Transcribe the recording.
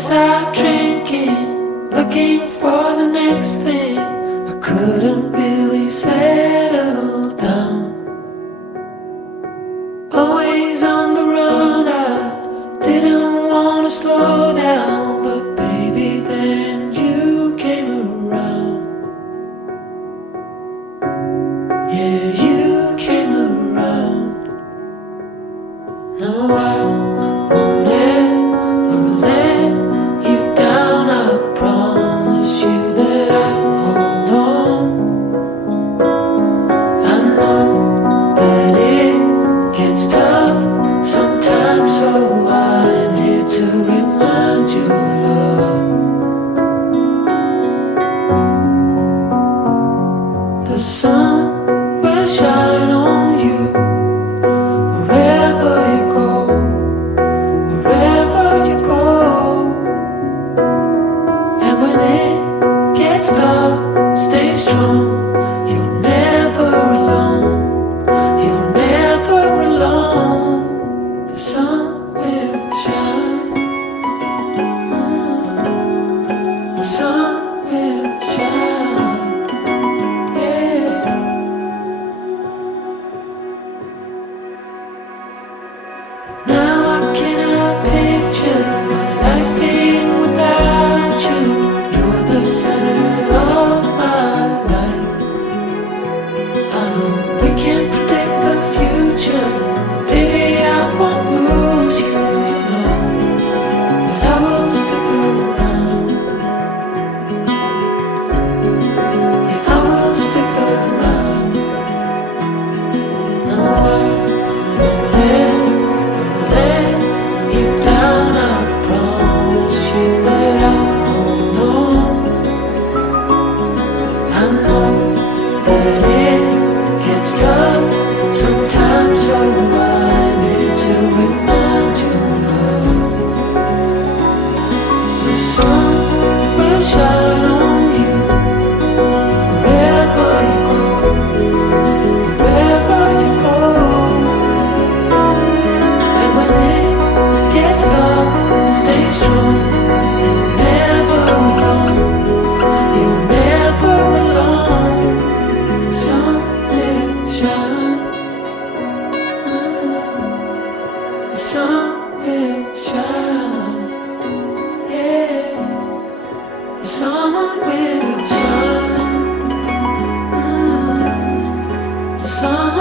was out drinking, looking for the next thing. I couldn't really settle down. Always on the run, I didn't want to slow down. But baby, then you came around. Yeah, you came around. No, I won't ever let you down. I promise you that I'll hold on. I know that it gets tough sometimes, so I'm here to remind you, love. The sun will shine on you wherever you go, wherever you go. And when it gets dark, stay strong. You're never alone. You're never alone. The sun will shine. The sun will shine. Yeah. Now I cannot picture my life being without you. You're the center of my life. I know we can't predict the future, but baby, I won't lose you. You know that I will stick around. Yeah, I will stick around. No, I won't ever let you down. I promise you that I'll hold on. I know that it gets tough sometimes, so I'm here to remind you, love. The sun will shine on you wherever you go, wherever you go. And when it gets dark, stay strong. You're never alone. You're never alone. The sun will shine. The sun will shine. Yeah. The sun will shine. The sun